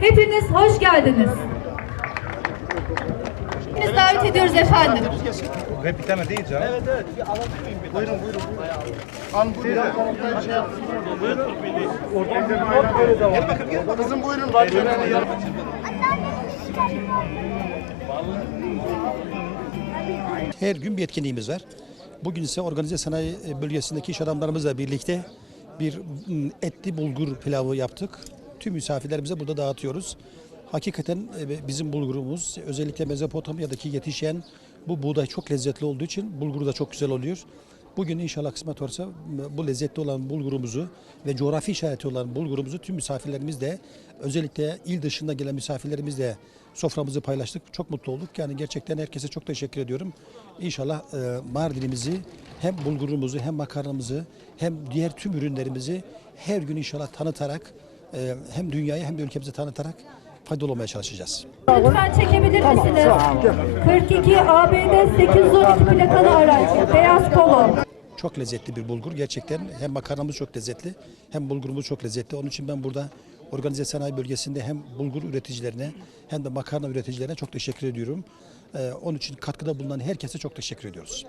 Hepiniz hoş geldiniz. Hepiniz davet ediyoruz efendim. Ve değil canım. Evet evet. Kızım buyurun. Var. Her gün bir etkinliğimiz var. Bugün ise organize sanayi bölgesindeki iş adamlarımızla birlikte bir mm, etli bulgur pilavı yaptık. Tüm misafirlerimize burada dağıtıyoruz. Hakikaten e, bizim bulgurumuz özellikle Mezopotamya'daki yetişen bu buğday çok lezzetli olduğu için bulguru da çok güzel oluyor. Bugün inşallah kısmet olursa bu lezzetli olan bulgurumuzu ve coğrafi işareti olan bulgurumuzu tüm misafirlerimiz de özellikle il dışında gelen misafirlerimiz de soframızı paylaştık. Çok mutlu olduk. Yani gerçekten herkese çok teşekkür ediyorum. İnşallah e, Mardin'imizi hem bulgurumuzu hem makarnamızı hem diğer tüm ürünlerimizi her gün inşallah tanıtarak hem dünyaya hem de ülkemize tanıtarak faydalı olmaya çalışacağız. Lütfen çekebilir misiniz? 42 ABD 812 plakalı araç. Beyaz polo. Çok lezzetli bir bulgur. Gerçekten hem makarnamız çok lezzetli hem bulgurumuz çok lezzetli. Onun için ben burada organize sanayi bölgesinde hem bulgur üreticilerine hem de makarna üreticilerine çok teşekkür ediyorum. Ee, onun için katkıda bulunan herkese çok teşekkür ediyoruz.